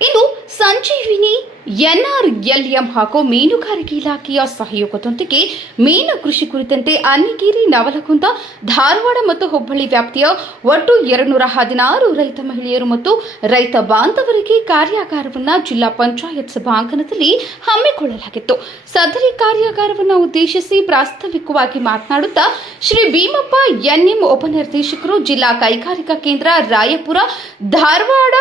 ಇಂದು ಸಂಜೀವಿನಿ NRLM ಹಾಗೂ ಮೀನುಗಾರಿಕೆ ಇಲಾಖೆಯ ಸಹಯೋಗದೊಂದಿಗೆ ಮೀನು ಕೃಷಿ ಕುರಿತಂತೆ ಅನ್ನಿಗೇರಿ ನವಲಗುಂದ, ಧಾರವಾಡ ಮತ್ತು ಹುಬ್ಬಳ್ಳಿ ವ್ಯಾಪ್ತಿಯ ಒಟ್ಟು ಎರಡುನೂರ ಹದಿನಾರು ರೈತ ಮಹಿಳೆಯರು ಮತ್ತು ರೈತ ಬಾಂಧವರಿಗೆ ಕಾರ್ಯಾಗಾರವನ್ನು ಜಿಲ್ಲಾ ಪಂಚಾಯತ್ ಸಭಾಂಗಣದಲ್ಲಿ ಹಮ್ಮಿಕೊಳ್ಳಲಾಗಿತ್ತು. ಸದರಿ ಕಾರ್ಯಾಗಾರವನ್ನು ಉದ್ದೇಶಿಸಿ ಪ್ರಾಸ್ತಾವಿಕವಾಗಿ ಮಾತನಾಡುತ್ತಾ ಶ್ರೀ ಭೀಮಪ್ಪ ಎನ್ಎಂ ಉಪನಿರ್ದೇಶಕರು, ಜಿಲ್ಲಾ ಕೈಗಾರಿಕಾ ಕೇಂದ್ರ ರಾಯಪುರ, ಧಾರವಾಡ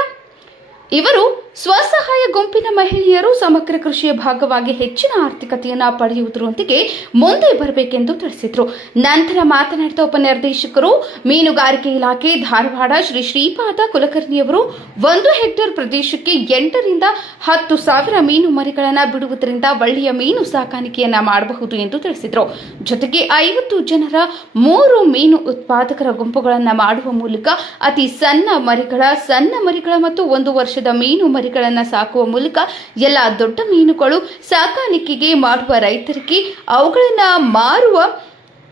ಇವರು ಸ್ವಸಹಾಯ ಗುಂಪಿನ ಮಹಿಳೆಯರು ಸಮಗ್ರ ಕೃಷಿಯ ಭಾಗವಾಗಿ ಹೆಚ್ಚಿನ ಆರ್ಥಿಕತೆಯನ್ನು ಪಡೆಯುವುದರೊಂದಿಗೆ ಮುಂದೆ ಬರಬೇಕೆಂದು ತಿಳಿಸಿದರು. ನಂತರ ಮಾತನಾಡಿದ ಉಪನಿರ್ದೇಶಕರು, ಮೀನುಗಾರಿಕೆ ಇಲಾಖೆ, ಧಾರವಾಡ, ಶ್ರೀ ಶ್ರೀಪಾದ ಕುಲಕರ್ಣಿಯವರು ಒಂದು ಹೆಕ್ಟೇರ್ ಪ್ರದೇಶಕ್ಕೆ ಎಂಟರಿಂದ ಹತ್ತು ಸಾವಿರ ಮೀನು ಮರಿಗಳನ್ನು ಬಿಡುವುದರಿಂದ ಒಳ್ಳೆಯ ಮೀನು ಸಾಕಾಣಿಕೆಯನ್ನ ಮಾಡಬಹುದು ಎಂದು ತಿಳಿಸಿದರು. ಜೊತೆಗೆ ಐವತ್ತು ಜನರ ಮೂರು ಮೀನು ಉತ್ಪಾದಕರ ಗುಂಪುಗಳನ್ನು ಮಾಡುವ ಮೂಲಕ ಅತಿ ಸಣ್ಣ ಮರಿಗಳ ಸಣ್ಣ ಮರಿಗಳ ಮತ್ತು ಒಂದು ವರ್ಷದ ಮೀನು ಮರಿಗಳನ್ನು ಸಾಕುವ ಮೂಲಕ ಎಲ್ಲ ದೊಡ್ಡ ಮೀನುಗಳು ಸಾಕಾಣಿಕೆಗೆ ಮಾಡುವ ರೈತರಿಗೆ ಅವುಗಳನ್ನು ಮಾರುವ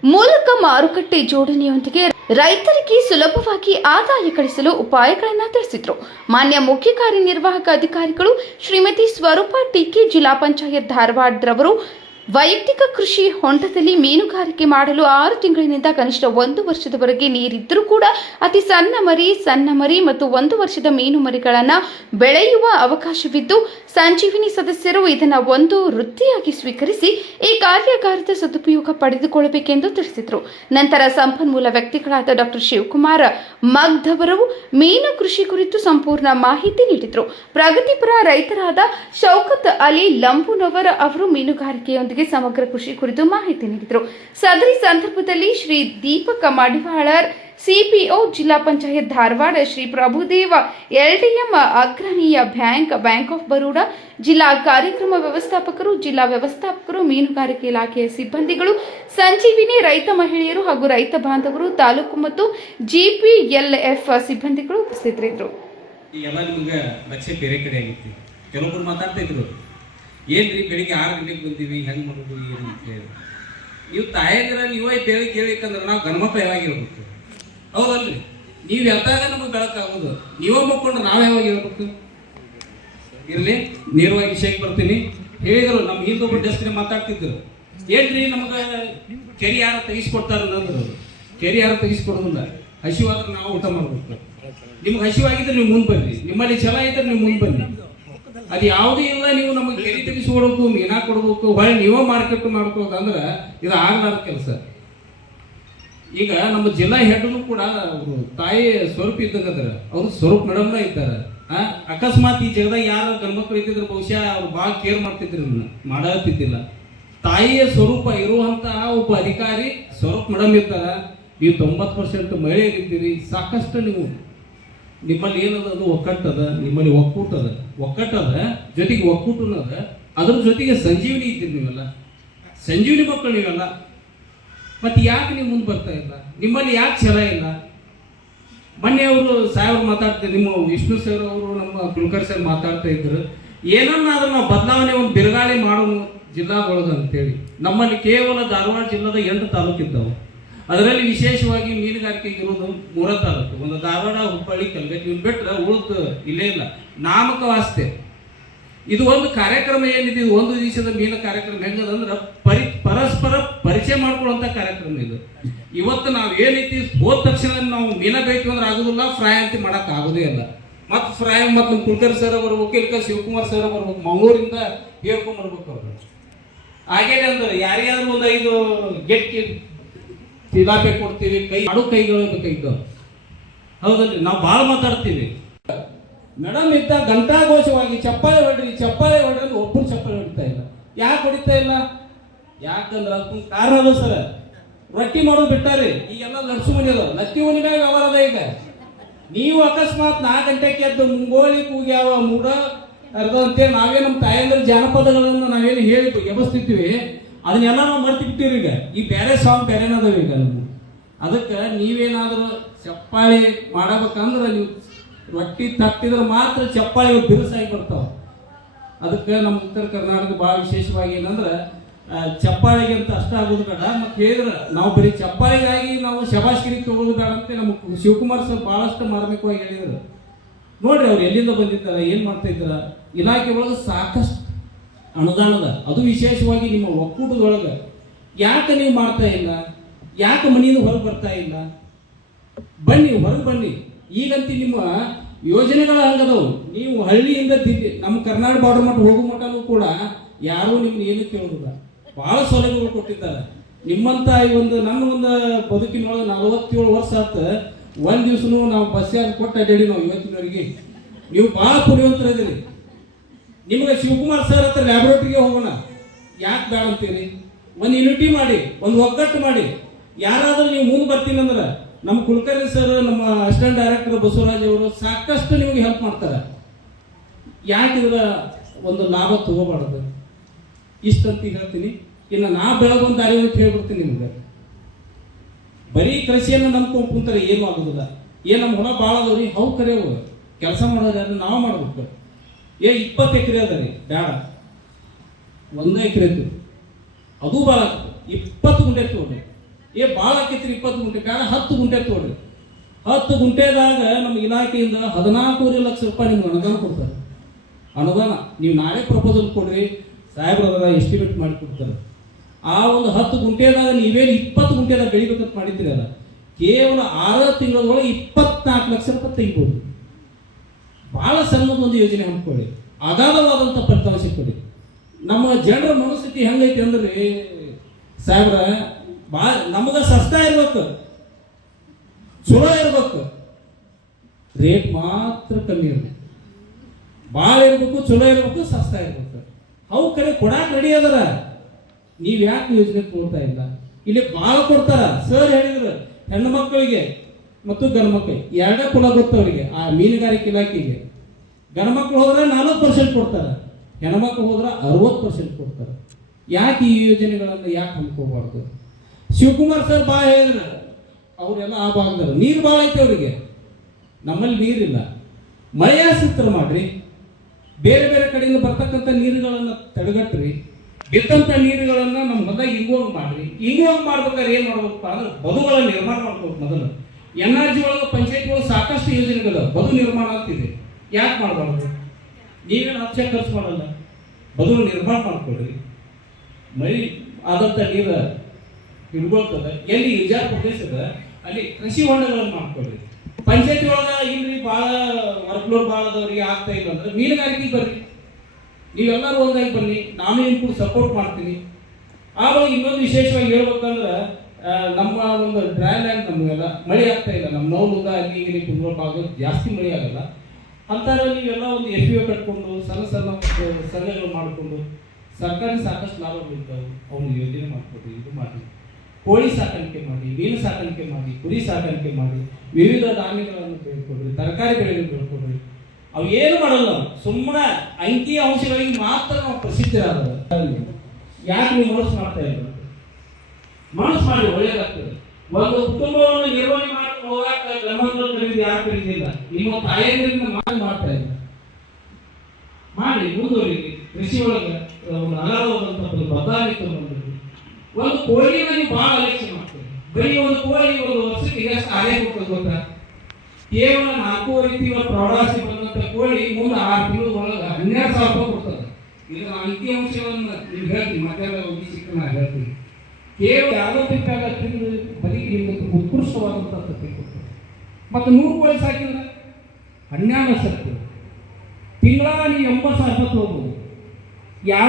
ಮೂಲಕ ಮಾರುಕಟ್ಟೆ ಜೋಡಣೆಯೊಂದಿಗೆ ರೈತರಿಗೆ ಸುಲಭವಾಗಿ ಆದಾಯ ಗಳಿಸಲು ಉಪಾಯಗಳನ್ನು ತಿಳಿಸಿದರು. ಮಾನ್ಯ ಮುಖ್ಯ ಕಾರ್ಯನಿರ್ವಾಹಕ ಅಧಿಕಾರಿಗಳು ಶ್ರೀಮತಿ ಸ್ವರೂಪ ಟಿಕೆ ಜಿಲ್ಲಾ ಪಂಚಾಯತ್ ಧಾರವಾಡರವರು ವೈಯಕ್ತಿಕ ಕೃಷಿ ಹೊಂಡದಲ್ಲಿ ಮೀನುಗಾರಿಕೆ ಮಾಡಲು ಆರು ತಿಂಗಳಿನಿಂದ ಕನಿಷ್ಠ ಒಂದು ವರ್ಷದವರೆಗೆ ನೀರಿದ್ದರೂ ಕೂಡ ಅತಿ ಸಣ್ಣ ಮರಿ ಸಣ್ಣ ಮರಿ ಮತ್ತು ಒಂದು ವರ್ಷದ ಮೀನು ಮರಿಗಳನ್ನು ಬೆಳೆಯುವ ಅವಕಾಶವಿದ್ದು, ಸಂಜೀವಿನಿ ಸದಸ್ಯರು ಇದನ್ನು ಒಂದು ವೃತ್ತಿಯಾಗಿ ಸ್ವೀಕರಿಸಿ ಈ ಕಾರ್ಯಾಗಾರದ ಸದುಪಯೋಗ ಪಡೆದುಕೊಳ್ಳಬೇಕೆಂದು ತಿಳಿಸಿದರು. ನಂತರ ಸಂಪನ್ಮೂಲ ವ್ಯಕ್ತಿಗಳಾದ ಡಾಕ್ಟರ್ ಶಿವಕುಮಾರ್ ಮಗ್ಧವರು ಮೀನು ಕೃಷಿ ಕುರಿತು ಸಂಪೂರ್ಣ ಮಾಹಿತಿ ನೀಡಿದರು. ಪ್ರಗತಿಪರ ರೈತರಾದ ಶೌಕತ್ ಅಲಿ ಲಂಬುನವರ್ ಅವರು ಮೀನುಗಾರಿಕೆಯೊಂದಿಗೆ ಸಮಗ್ರ ಕೃಷಿ ಕುರಿತು ಮಾಹಿತಿ ನೀಡಿದರು. ಸದರಿ ಸಂದರ್ಭದಲ್ಲಿ ಶ್ರೀ ದೀಪಕ ಮಡಿವಾಳರ್, ಸಿಪಿಒ ಜಿಲ್ಲಾ ಪಂಚಾಯತ್ ಧಾರವಾಡ ಶ್ರೀ ಪ್ರಭುದೇವ, ಎಲ್ಡಿಎಂ ಅಗ್ರಣೀಯ ಬ್ಯಾಂಕ್ ಬ್ಯಾಂಕ್ ಆಫ್ ಬರೋಡಾ, ಜಿಲ್ಲಾ ಕಾರ್ಯಕ್ರಮ ವ್ಯವಸ್ಥಾಪಕರು, ಜಿಲ್ಲಾ ವ್ಯವಸ್ಥಾಪಕರು, ಮೀನುಗಾರಿಕೆ ಇಲಾಖೆಯ ಸಿಬ್ಬಂದಿಗಳು, ಸಂಜೀವಿನಿ ರೈತ ಮಹಿಳೆಯರು ಹಾಗೂ ರೈತ ಬಾಂಧವರು, ತಾಲೂಕು ಮತ್ತು ಜಿಪಿಎಲ್ಎಫ್ ಸಿಬ್ಬಂದಿಗಳು ಉಪಸ್ಥಿತರಿದ್ದರು. ಕೆಲವೊಬ್ಬರು ಮಾತಾಡ್ತಾ ಇದ್ರು. ಏನ್ರಿ ಬೆಳಿಗ್ಗೆ ಆರು ಗಂಟೆಗೆ ಬಂದೀವಿ, ಹೆಂಗ್ ಮಾಡೋದು ಏನು ಅಂತ ಹೇಳಿ. ನೀವು ತಾಯಂದ್ರ ನೀವೇ ಬೆಳಿಗ್ಗೆ ಕೇಳಿಕಂದ್ರೆ ನಾವು ಗಂಡ್ಮಕ್ಳು ಯಾವಾಗ ಹೇಳ್ಬೇಕು ಹೌದಲ್ರಿ? ನೀವು ಎಲ್ದಾಗ ನಮಗೆ ಬೆಳಕಾಗೋದು? ನೀವೇ ಮಕ್ಕೊಂಡು ನಾವು ಯಾವಾಗ ಹೇಳ್ಬೇಕು ಇರ್ಲಿ, ನೇರವಾಗಿ ವಿಷಯಕ್ಕೆ ಬರ್ತೀನಿ. ಹೇಳಿದ್ರು ನಮ್ಮ ಹಿಂದೊಬ್ಬರು ಜಾಸ್ತಿ ಮಾತಾಡ್ತಿದ್ರು. ಏನ್ರಿ ನಮ್ಗೆ ಕೆರಿ ಯಾರು ತೆಗಿಸ್ಕೊಡ್ತಾರ ಅಂದ್ರು ಕೆರಿ ಯಾರು ತೆಗಿಸ್ಕೊಡೋದಿಲ್ಲ ಹಸಿವಾದ್ರೆ ನಾವು ಊಟ ಮಾಡ್ಬೇಕು. ನಿಮ್ಗೆ ಹಸಿವಾಗಿದ್ರೆ ನೀವು ಮುಂದೆ ಬನ್ನಿ ನಿಮ್ಮಲ್ಲಿ ಛಲ ಇದ್ರೆ ನೀವು ಮುಂದೆ ಬನ್ನಿ ಅದು ಯಾವುದೇ ಇಲ್ಲ, ನೀವು ನಮಗೆ ಕೆರೆ ತೆಗಿಸ್ಕೊಡ್ಬೇಕು ಮೀನಾ ಕೊಡ್ಬೇಕು ಹೊಳೆ ನೀವೇ ಮಾರ್ಕೆಟ್ ಮಾಡ್ಕೋದಂದ್ರೆ ಇದು ಆಗ್ಲಾರ್ದ ಕೆಲಸ. ಈಗ ನಮ್ಮ ಜಿಲ್ಲಾ ಹೆಡ್ನು ಕೂಡ ಅವರು ತಾಯಿ ಸ್ವರೂಪ್ ಇದ್ದಂಗಂದ್ರೆ. ಅವರು ಸ್ವರೂಪ್ ಮೇಡಮ್ನ ಇದ್ದಾರೆ. ಅಕಸ್ಮಾತ್ ಈ ಜಗದಾಗ ಯಾರು ಗಂಡ್ಮಕ್ಳು ಇದ್ದಿದ್ರೆ ಬಹುಶಃ ಅವ್ರು ಭಾಳ ಕೇರ್ ಮಾಡ್ತಿದ್ರು ಮಾಡತ್ತಿದ್ದಿಲ್ಲ ತಾಯಿಯ ಸ್ವರೂಪ ಇರುವಂತಹ ಒಬ್ಬ ಅಧಿಕಾರಿ ಸ್ವರೂಪ್ ಮೇಡಮ್ ಇರ್ತಾರ ನೀವು ತೊಂಬತ್ತು ಪರ್ಸೆಂಟ್ ಮಹಿಳೆಯರಿದ್ದೀರಿ, ಸಾಕಷ್ಟು ನೀವು ನಿಮ್ಮಲ್ಲಿ ಏನದ? ಅದು ಒಕ್ಕಟ್ಟದ, ನಿಮ್ಮಲ್ಲಿ ಒಕ್ಕೂಟದ. ಒಕ್ಕಟ್ಟದ ಜೊತೆಗೆ ಒಕ್ಕೂಟನದ. ಅದ್ರ ಜೊತೆಗೆ ಸಂಜೀವಿನಿ ಇದ್ದೀರಿ ನೀವೆಲ್ಲ. ಸಂಜೀವಿನಿ ಮಕ್ಕಳು ನೀವೆಲ್ಲ. ಮತ್ತೆ ಯಾಕೆ ನೀವು ಮುಂದೆ ಬರ್ತಾ ಇಲ್ಲ? ನಿಮ್ಮಲ್ಲಿ ಯಾಕೆ ಛಲ ಇಲ್ಲ? ಮೊನ್ನೆ ಅವರು ಸಾಹೇಬ್ರು ಮಾತಾಡ್ತಾರೆ ನಿಮ್ಮ ವಿಷ್ಣು ಸರ್ ಅವರು ನಮ್ಮ ಕುಲಕರ್ ಸರ್ ಮಾತಾಡ್ತಾ ಇದ್ರು. ಏನನ್ನಾದ್ರೂ ನಾವು ಬದಲಾವಣೆ ಒಂದು ಬಿರುಗಾಳಿ ಮಾಡೋಣ ಜಿಲ್ಲಾದೊಳಗೆ ಅಂತೇಳಿ. ನಮ್ಮಲ್ಲಿ ಕೇವಲ ಧಾರವಾಡ ಜಿಲ್ಲಾದ ಎಂಟು ತಾಲೂಕು ಇದ್ದಾವೆ ಅದರಲ್ಲಿ ವಿಶೇಷವಾಗಿ ಮೀನುಗಾರಿಕೆಗೆ ಇರೋದು ಮೂರ ತಾಲೂಕು ಒಂದು ಧಾರವಾಡ, ಹುಬ್ಬಳ್ಳಿ, ಕಲ್ಬೆಟ್ಟು, ಇವ್ನು ಬಿಟ್ಟರೆ ಉಳಿದು ಇಲ್ಲೇ ಇಲ್ಲ. ನಾಮಕ ವಾಸ್ತೆ ಇದು ಒಂದು ಕಾರ್ಯಕ್ರಮ ಏನಿದೆ? ಇದು ಒಂದು ದಿವಸದ ಮೀನು ಕಾರ್ಯಕ್ರಮ ಹೆಂಗದಂದ್ರೆ ಪರಿ, ಪರಸ್ಪರ ಪರಿಚಯ ಮಾಡ್ಕೊಳ್ಳುವಂತ ಕಾರ್ಯಕ್ರಮ ಇದು. ಇವತ್ತು ನಾವು ಏನೈತಿ? ಹೋದ ತಕ್ಷಣ ನಾವು ಮೀನ ಬೇಕು ಅಂದ್ರೆ ಆಗೋದಿಲ್ಲ, ಫ್ರೈ ಅಂತ ಮಾಡಕ್ ಆಗೋದೇ ಇಲ್ಲ. ಮತ್ತು ಫ್ರೈ, ಮತ್ತೆ ನಮ್ಮ ಕುಲಕರ್ಣಿ ಸರ್ ಬರ್ಬೇಕು, ಇಲ್ಕ ಶಿವಕುಮಾರ್ ಸರ್ ಬರ್ಬೇಕು, ಮಂಗಳೂರಿಂದ ಹೇಳ್ಕೊಂಡ್ ಬರ್ಬೇಕು ಅವ್ರು. ಹಾಗೇನೆ ಅಂದ್ರೆ ಯಾರಿಗಾದ್ರೂ ಒಂದು ಐದು ಗೆಟ್ಟಿ ತಿಲಾಪೆ ಕೊಡ್ತೀವಿ, ಕೈ ಅಡು ಕೈಗಳು ಬೇಕಾಗಿದ್ದು ಹೌದಲ್ರಿ? ನಾವು ಭಾಳ ಮಾತಾಡ್ತೀವಿ. ಮೇಡಮ್ ಇದ್ದ ಘಂಟಾಘೋಷವಾಗಿ ಚಪ್ಪಾಳೆ ಹೊಡ್ರಿ ಚಪ್ಪಾಳೆ ಹೊಡ್ರಿ ಒಬ್ಬರು ಚಪ್ಪಾಳೆ ಹೊಡಿತಾ ಇಲ್ಲ. ಯಾಕೆ ಹೊಡಿತಾ ಇಲ್ಲ? ಯಾಕಂದ್ರೆ ಅದಕ್ಕೊಂದು ಕಾರಣ ಅದ ಸರ್. ರೊಟ್ಟಿ ಮಾಡೋದು ಬಿಟ್ಟಾರಿ. ಈಗೆಲ್ಲ ನರ್ಸು ಮನೆ ಅದ ಲತ್ತಿ ವ್ಯವಹಾರ ಅದ ಈಗ. ನೀವು ಅಕಸ್ಮಾತ್ ನಾಲ್ಕು ಗಂಟೆಗೆ ಎದ್ದು ಮುಂಗೋಳಿ ಕೂಗ್ಯಾವ ಮೂಡ ಅರ್ಧ ಅಂತೇಳಿ ನಾವೇ ನಮ್ಮ ತಾಯಂದ್ರ ಜಾನಪದಗಳನ್ನು ನಾವೇನು ಹೇಳಿ ಎಬಸ್ತಿರ್ತೀವಿ ಅದನ್ನೆಲ್ಲ ನಾವು ಮರ್ತಿ ಈಗ. ಈ ಬೇರೆ ಸಾಂಗ್ ಬೇರೆನದಾವ ಈಗ ನಮ್ಗೆ? ಅದಕ್ಕೆ ನೀವೇನಾದರೂ ಚಪ್ಪಾಳಿ ಮಾಡಬೇಕಂದ್ರೆ ನೀವು ರೊಟ್ಟಿ ತಟ್ಟಿದ್ರೆ ಮಾತ್ರ ಚಪ್ಪಾಳಿ ಬಿರುಸಾಗಿ ಬರ್ತಾವೆ. ಅದಕ್ಕೆ ನಮ್ಮ ಉತ್ತರ ಕರ್ನಾಟಕ ಭಾಳ ವಿಶೇಷವಾಗಿ ಏನಂದ್ರೆ ಚಪ್ಪಾಳಿಗೆ ಅಂತ ಅಷ್ಟ ಆಗೋದು ಬೇಡ. ಮತ್ತೆ ಹೇಳಿದ್ರೆ, ನಾವು ಬರೀ ಚಪ್ಪಾಳೆಗಾಗಿ ನಾವು ಶಬಾಷ್ಗಿರಿ ತಗೋದು ಬೇಡ ಅಂತ ನಮ್ಮ ಶಿವಕುಮಾರ್ ಸರ್ ಭಾಳಷ್ಟು ಮಾರ್ಮಿಕವಾಗಿ ಹೇಳಿದರು. ನೋಡ್ರಿ ಅವ್ರು ಎಲ್ಲಿಂದ ಬಂದಿದ್ದಾರೆ ಏನು ಮಾಡ್ತಾ ಇದ್ದಾರೆ ಇಲಾಖೆ ಒಳಗೆ ಸಾಕಷ್ಟು ಅನುದಾನದ. ಅದು ವಿಶೇಷವಾಗಿ ನಿಮ್ಮ ಒಕ್ಕೂಟದೊಳಗೆ. ಯಾಕೆ ನೀವು ಮಾಡ್ತಾ ಇಲ್ಲ? ಯಾಕೆ ಮನೆಯಿಂದ ಹೊರಗೆ ಬರ್ತಾ ಇಲ್ಲ? ಬನ್ನಿ, ಹೊರಗೆ ಬನ್ನಿ. ಈಗಂತೂ ನಿಮ್ಮ ಯೋಜನೆಗಳ ಹಂಗದವು. ನೀವು ಹಳ್ಳಿಯಿಂದ ದಿಲ್ಲಿ, ನಮ್ಮ ಕರ್ನಾಟಕ ಬಾರ್ಡರ್ ಮಟ್ಟ ಹೋಗೋ ಮಟ್ಟನೂ ಕೂಡ ಯಾರೂ ನಿಮ್ಗೆ ಏನು ಕೇಳೋದಿಲ್ಲ. ಭಾಳ ಸೌಲಭ್ಯಗಳು ಕೊಟ್ಟಿದ್ದಾರೆ. ನಿಮ್ಮಂತ ಈ ಒಂದು, ನನ್ನ ಒಂದು ಬದುಕಿನೊಳಗೆ ನಲವತ್ತೇಳು ವರ್ಷ ಆತ. ಒಂದು ದಿವ್ಸನೂ ನಾವು ಬಸ್ ಯಾರು ಕೊಟ್ಟು ಅಡ್ಡಾಡಿ ನಾವು ಇವತ್ತಿನವರೆಗೆ. ನೀವು ಭಾಳ ಪುಣ್ಯವಂತರಿದ್ದೀರಿ ನಿಮಗೆ ಶಿವಕುಮಾರ್ ಸರ್ ಹತ್ರ ಲ್ಯಾಬ್ರೇಟರಿಗೆ ಹೋಗೋಣ. ಯಾಕೆ ಬೇಡ ಅಂತೀರಿ? ಒಂದು ಯೂನಿಟಿ ಮಾಡಿ, ಒಂದು ಒಗ್ಗಟ್ಟು ಮಾಡಿ. ಯಾರಾದರೂ ನೀವು ಮುಂದೆ ಬರ್ತೀನಿ ಅಂದ್ರೆ ನಮ್ಮ ಕುಲಕರ್ಣಿ ಸರ್ ನಮ್ಮ ಅಸಿಸ್ಟೆಂಟ್ ಡೈರೆಕ್ಟರ್ ಬಸವರಾಜ್ ಅವರು ಸಾಕಷ್ಟು ನಿಮಗೆ ಹೆಲ್ಪ್ ಮಾಡ್ತಾರೆ. ಯಾಕೆ ಇದರ ಒಂದು ಲಾಭ ತಗೋಬಾರ್ದು? ಇಷ್ಟಂತ ಹೇಳ್ತೀನಿ. ಇನ್ನು ನಾ ಬೆಳಗೊಂದು ದಾರಿ ಅಂತ ಹೇಳ್ಬಿಡ್ತೀನಿ ನಿಮ್ಗೆ. ಬರೀ ಕೃಷಿಯನ್ನು ನಂಬ್ಕೊಂಡು ಕುಂತಾರೆ ಏನು ಆಗೋದಿಲ್ಲ. ಏನು ನಮ್ಮ ಹೊಲ ಭಾಳ ಅದಾವ್ರಿ ಹೌ ಕರೆಯವು ಕೆಲಸ ಮಾಡೋದಾದ್ರೆ ನಾವು ಮಾಡ್ಬೇಕು. ಏ, ಇಪ್ಪತ್ತು ಎಕರೆ ಅದ ರೀ, ಬೇಡ. ಒಂದು ಎಕರೆ ಅದು ಭಾಳ ಇಪ್ಪತ್ತು ಗುಂಟೆ ತೋಡ್ರಿ. ಏ ಭಾಳ ಆಕೈತ್ರಿ ಇಪ್ಪತ್ತು ಗುಂಟೆ. ಬೇಡ, ಹತ್ತು ಗುಂಟೆ ತೋಡ್ರಿ. ಹತ್ತು ಗುಂಟೆದಾಗ ನಮ್ಮ ಇಲಾಖೆಯಿಂದ ಹದಿನಾಲ್ಕೂವರೆ ಲಕ್ಷ ರೂಪಾಯಿ ನಿಮ್ಗೆ ಅನುದಾನ ಕೊಡ್ತಾರೆ. ಅನುದಾನ. ನೀವು ನಾಳೆ ಪ್ರಪೋಸಲ್ ಕೊಡ್ರಿ, ಸಾಹೇಬ್ರ ಎಸ್ಟಿಮೇಟ್ ಮಾಡಿ ಕೊಡ್ತಾರೆ. ಆ ಒಂದು ಹತ್ತು ಗುಂಟೆದಾಗ ನೀವೇನು ಇಪ್ಪತ್ತು ಗುಂಟೆದಾಗ ಬೆಳಿಬೇಕಂತ ಮಾಡಿದ್ರಿ ಅಲ್ಲ, ಕೇವಲ ಆರು ತಿಂಗಳೊಳಗೆ ಇಪ್ಪತ್ನಾಲ್ಕು ಲಕ್ಷ ರೂಪಾಯಿ ತೆಗಿಬೋದು. ಬಹಳ ಸಣ್ಣದ ಒಂದು ಯೋಜನೆ ಹಮ್ಮಿಕೊಳ್ಳಿ ಅಗಾಧವಾದಂಥ ಫಲಿತಾಂಶ ಕೊಡಿ. ನಮ್ಮ ಜನರ ಮನಸ್ಥಿತಿ ಹೆಂಗೈತಿ ಅಂದ್ರೆ, ಸಾಹೇಬ್ರ, ಬಾ, ನಮಗ ಸಸ್ತಾ ಇರ್ಬೇಕು. ಚಲೋ ಇರ್ಬೇಕು. ರೇಟ್ ಮಾತ್ರ ಕಮ್ಮಿ ಇರಬೇಕು. ಭಾಳ ಇರ್ಬೇಕು, ಚಲೋ ಇರ್ಬೇಕು, ಸಸ್ತ ಇರ್ಬೇಕು. ಅವು ಕಡೆ ಕೊಡಾಕ್ ರೆಡಿ ಅದರ. ನೀವು ಯಾಕೆ ಯೋಜನೆ ಕೊಡ್ತಾ ಇಲ್ಲ? ಇಲ್ಲಿ ಭಾಳ ಕೊಡ್ತಾರ. ಸರ್ ಹೇಳಿದ್ರು, ಹೆಣ್ಣು ಮಕ್ಕಳಿಗೆ ಮತ್ತು ಗಂಡು ಮಕ್ಕಳಿಗೆ ಎರಡೇ ಕುಲ ಗೊತ್ತವರಿಗೆ ಆ ಮೀನುಗಾರಿಕೆ ಇಲಾಖೆಗೆ. ಗಂಡು ಮಕ್ಕಳು ಹೋದ್ರೆ ನಲವತ್ತು ಪರ್ಸೆಂಟ್ ಕೊಡ್ತಾರೆ. ಹೆಣ್ಮಕ್ಳು ಹೋದ್ರೆ ಅರವತ್ತು ಪರ್ಸೆಂಟ್ ಕೊಡ್ತಾರೆ. ಯಾಕೆ ಈ ಯೋಜನೆಗಳನ್ನು ಯಾಕೆ ಹಮ್ಮಿಕೋಬಾರ್ದು ಶಿವಕುಮಾರ್ ಸರ್ ಬಾ ಹೇಳಿದ್ರೆ ಅವರೆಲ್ಲ ಆ ಭಾಗದವ್ರು. ನೀರು ಭಾಳ ಐತೆ ಅವರಿಗೆ. ನಮ್ಮಲ್ಲಿ ನೀರಿಲ್ಲ. ಮಳೆಯ ಆಸಕ್ತರ ಮಾಡ್ರಿ. ಬೇರೆ ಬೇರೆ ಕಡೆಯಿಂದ ಬರ್ತಕ್ಕಂಥ ನೀರುಗಳನ್ನು ತಡೆಗಟ್ಟ್ರಿ ಬಿದ್ದಂಥ ನೀರುಗಳನ್ನು ನಮ್ಮ ಹೊಲದಾಗ ಇಂಗೋಂಗ್ ಮಾಡ್ರಿ. ಇಂಗೋಂಗ್ ಮಾಡ್ಬೇಕಾದ್ರೆ ಏನು ಮಾಡ್ಬೇಕಪ್ಪ ಅಂದ್ರೆ ಬದುಗಳನ್ನು ನಿರ್ಮಾಣ ಮಾಡ್ಬೇಕು ಮೊದಲು. ಎನ್ ಆರ್ ಜಿ ಒಳಗೆ ಪಂಚಾಯತ್ ಒಳಗೆ ಸಾಕಷ್ಟು ಯೋಜನೆಗಳು ಬದು ನಿರ್ಮಾಣ ಆಗ್ತಿದೆ. ಯಾಕೆ ಮಾಡಬಾರ್ದು? ನೀವೇನು ಲಕ್ಷ ಖರ್ಚು ಮಾಡಲ್ಲ. ಬದು ನಿರ್ಮಾಣ ಮಾಡ್ಕೊಳ್ರಿ. ಮಳಿ ಆದಂತ ನೀರು ಹಿಡ್ಕೊಳ್ತದ. ಎಲ್ಲಿ ಇಜಾರ್ ಪ್ರದೇಶದ ಅಲ್ಲಿ ಕೃಷಿ ಹೊಂಡಗಳನ್ನು ಮಾಡ್ಕೊಳ್ರಿ. ಪಂಚಾಯತಿ ಒಳಗ ಇಲ್ರಿ ಭಾಳ ವರ್ಕ್ಲೋಡ್ ಭಾಳ ಅದವ್ರಿಗೆ ಆಗ್ತಾ ಇಲ್ಲ ಅಂದ್ರೆ ಮೀನುಗಾರಿಕೆಗೆ ಬರ್ರಿ. ನೀವೆಲ್ಲರೂ ಒಂದಾಗಿ ಬನ್ನಿ. ನಾನು ಇನ್ಪುಟ್ ಸಪೋರ್ಟ್ ಮಾಡ್ತೀನಿ. ಆವಾಗ ಇನ್ನೊಂದು ವಿಶೇಷವಾಗಿ ಹೇಳ್ಬೇಕಂದ್ರೆ ನಮ್ಮ ಒಂದು ಡ್ರೈ ಲ್ಯಾಂಡ್ ನಮಗೆಲ್ಲ ಮಳೆ ಆಗ್ತಾ ಇಲ್ಲ. ನಮ್ಮ ನೋವಿಂದ ಅಲ್ಲಿ ಇಲ್ಲಿ ಕುಂದ್ರೋಕ್ ಆಗೋದು ಜಾಸ್ತಿ ಮಳೆ ಆಗಲ್ಲ. ಅಂತಾರೆ ನೀವೆಲ್ಲ ಒಂದು ಎಫ್ ಯು ಕಟ್ಕೊಂಡು, ಸಣ್ಣ ಸಣ್ಣ ಸಲಹೆಗಳು ಮಾಡಿಕೊಂಡು ಸರ್ಕಾರಿ ಸಾಕಷ್ಟು ಲಾಭ ಬೀಳ್ತಾವೆ ಅವ್ನು ಯೋಜನೆ ಮಾಡ್ಕೊಳ್ಳಿ ಇದು ಮಾಡಿ ಕೋಳಿ ಸಾಕಾಣಿಕೆ ಮಾಡಿ, ಮೀನು ಸಾಕಾಣಿಕೆ ಮಾಡಿ, ಕುರಿ ಸಾಕಾಣಿಕೆ ಮಾಡಿ, ವಿವಿಧ ಧಾನ್ಯಗಳನ್ನು ಬೆಳ್ಕೊಡ್ರಿ, ತರಕಾರಿ ಬೆಳೆಗಳು ಬೆಳ್ಕೊಡ್ರಿ. ಅವು ಏನು ಮಾಡಲ್ಲ ಸುಮ್ಮನೆ ಅಂಕಿ ಅಂಶಗಳಿಗೆ ಮಾತ್ರ ನಾವು ಪ್ರಸಿದ್ಧರಾದ ಯಾಕೆ ನೀವು ಮನಸ್ಸು ಮಾಡ್ತಾ ಇಲ್ಲ ಮನಸ್ಸು ಮಾಡಿ ಒಳ್ಳೇದಾಗ್ತದೆ ಒಂದು ಕುಟುಂಬವನ್ನು ನಿರ್ವಹಣೆ ಮಾಡ್ಕೊಂಡು ಹೋಗಾಕ ಕರೀದು ಯಾರು ಕರೀತಿಲ್ಲ ನಿಮ್ಮ ತಾಯಿಯಿಂದ ಮಾಡಿ ಮಾಡ್ತಾ ಇಲ್ಲ ಮಾಡಿ ಮುಂದುವರಿಲಿ ಕೃಷಿ ಒಳಗೆ ಒಂದು ಒಂದು ಬದಲಾವಣೆ ಬಂದಿದೆ ಒಂದು ಕೋಳಿನ ನೀವು ಭಾಳ ಅಲಕ್ಷ್ಯ ಮಾಡ್ತೀರಿ ಬರೀ ಒಂದು ಕೋಳಿ ಒಂದು ವರ್ಷಕ್ಕೆ ಎಷ್ಟು ಆದಾಯ ಕೊಡ್ತದೆ ಗೊತ್ತಾ? ಕೇವಲ ನಾಲ್ಕೂವರೆ ತಿಂಗಳ ಪ್ರವಾಸಿ ಬಂದಂತ ಕೋಳಿ ಮುಂದೆ ಆರು ತಿಂಗಳ ಒಳಗೆ ಹನ್ನೆರಡು ಸಾವಿರ ರೂಪಾಯಿ ಕೊಡ್ತದೆ. ಇದರ ಅಂಕಿ ಅಂಶವನ್ನು ನೀವು ಹೇಳ್ತೀನಿ ಮತ್ತೆ ಹೋಗಿ ಸಿಕ್ಕ ನಾನು ಹೇಳ್ತೀನಿ. ಕೇವಲ ತಿಂತಾಗ ತಿಂದು ಬಲಿ ನಿಮಗೆ ಉತ್ಕೃಷ್ಟವಾದಂಥ ತತ್ತಿ ಕೊಟ್ಟರು ಮತ್ತು ನೂರು ಕೋಳಿ ಸಾಕಿದ್ರೆ ಹನ್ನೆರಡು ಸತ್ತು ತಿಂಗಳ ನೀವು ಎಂಬತ್ತು ಸಾವಿರ ರೂಪಾಯಿ ಯಾವ